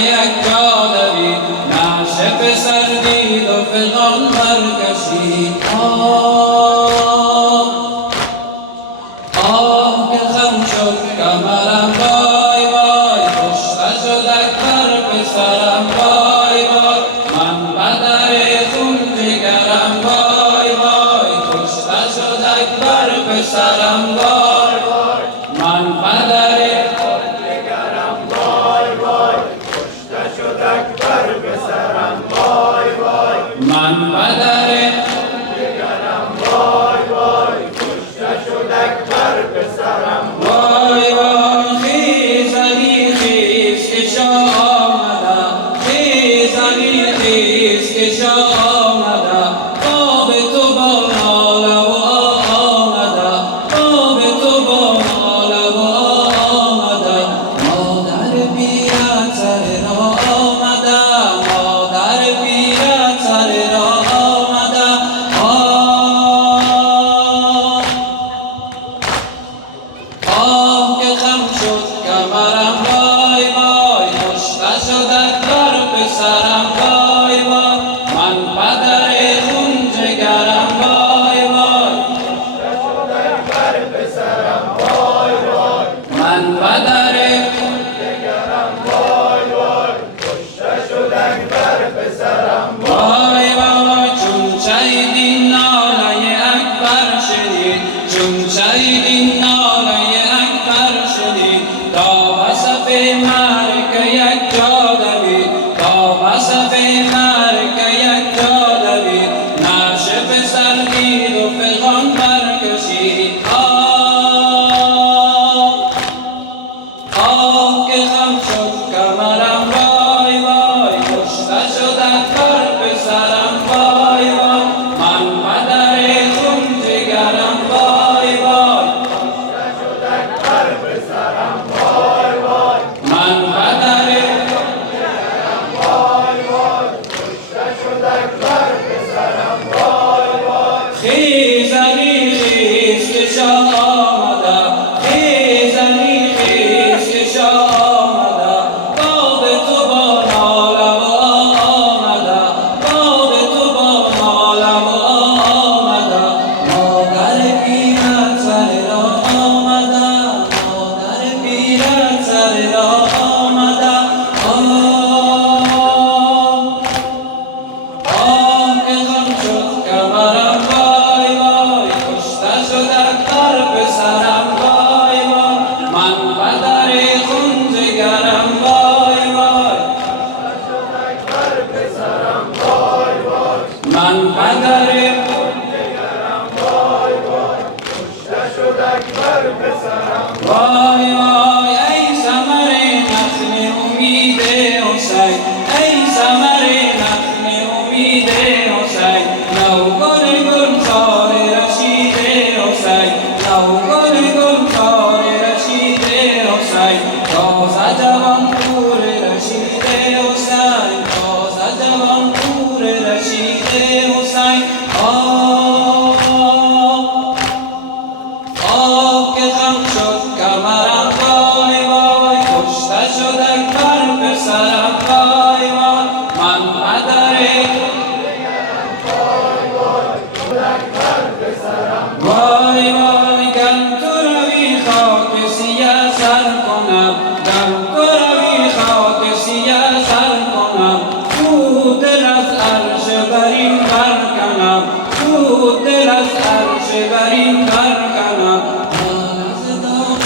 یک جادوی نعش پسر دید و فغان برکشید. آه که خم شد کمرم، وای وای کشته شد اکبر پسرم، وای وای من بدر خون جگرم، وای وای کشته شد اکبر پسرم، وای وای من بدر خون جگرم، وای وای کشته شد اکبر پسرم، وای وای من بدر خون جگرم، وای وای کشته شد اکبر پسرم، وای وای خیز علی خیز که شاه آمده، خیز علی خیز که شاه آمده، باب تو با ناله و آمده، باب تو با ناله و آمده، مادر پیرت سر را آمده، مادر پیرت سر را آمده. آه که خم شد کمرم، وای وای کشته شد اکبر پسرم، وای وای من پدر خون جگرم، وای وای کشته شد اکبر پسرم، وای وای من پدر خون جگرم، وای وای کشته شد اکبر پسرم، وای وای چون شنیدین ناله اکبر شنید، چون شنیدین ناله تا وصف مرگ یک جا دوید، تا وصف مرگ یک جا دوید، نعش پسر دید و فغان برکشید. آه که خم شد کمرم، وای وای کشته شد اکبر پسرم، وای وای من پدر خون جگرم، وای وای کشته شد اکبر پسرم، من بدر خون جگرم، وای وای کشته شد اکبر پسرم، وای وای خیز علی خیز که شاه آمده، خیز علی خیز که شاه آمده، باب تو با ناله و آمده، باب تو با ناله و آمده، مادر پیرت سر را آمده، مادر پیرت سر را آمده. آه که خم شد کمرم، وای وای کشته شد اکبر پسرم، وای وای من بدر خون جگرم، وای وای کشته شد اکبر پسرم، وای وای من بدر خون جگرم، وای وای کشته شد اکبر پسرم، وای وای ای ثمر نخل امید حسین، ای ثمر نخل امید حسین، نوگل گلزار رشید حسین، نوگل گلزار رشید حسین، تازه جوان پور رشید حسین، تازه جوان پور رشید حسین. آه که خم شد کمرم، وای وای کشته شد اکبر پسرم، وای وای من پدر خون جگرم، وای وای کشته اکبر پسرم، وای وای گر تو روی خاک سیه سر کنم، گر تو روی خاک سیه سر کنم، تو دل از عرش برین برکنم، تو دل از عرش برین برکنم، نال از داغ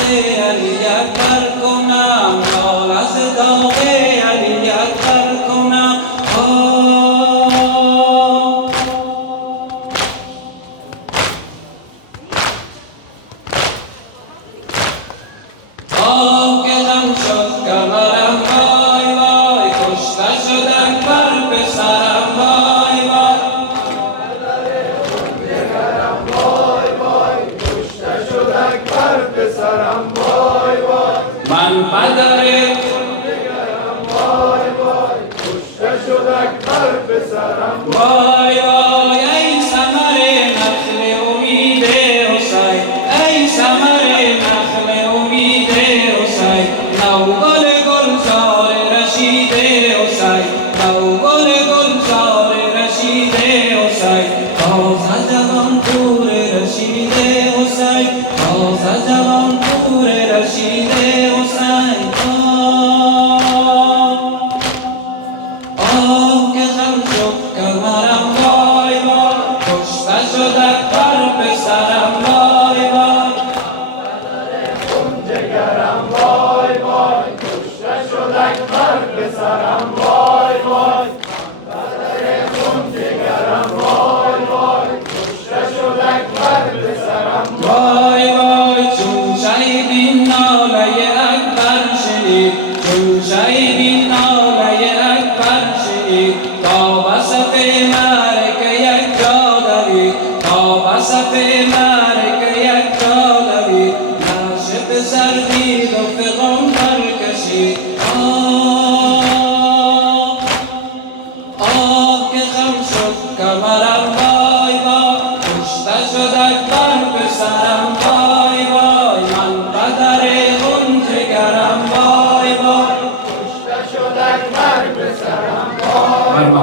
علی اکبر کنم، نال از داغ علی اکبر کنم. آه که خم شد کمرم، وای وای کشته شد اکبر پسرم، وای وای من بدر خون جگرم، وای وای کشته شد اکبر پسرم، وای وای ای ثمر نخل امید حسین، ای ثمر نخل امید حسین، نوگل گلزار رشید پسرم وای وای بدر خون جگرم وای وای کشته شد اکبر پسرم وای وای چون شنیدیم ناله اکبر شنید چون شنیدیم ناله اکبر شنید تا وسط معرکه یک جا دوید تا وسط معرکه یک جا دوید نعش پسر دید و پیغامبر کشید آه که خم شد کمرم وای وای کشته شد اکبر پسرم وای وای من بدر خون جگرم وای وای کشته شد اکبر پسرم وای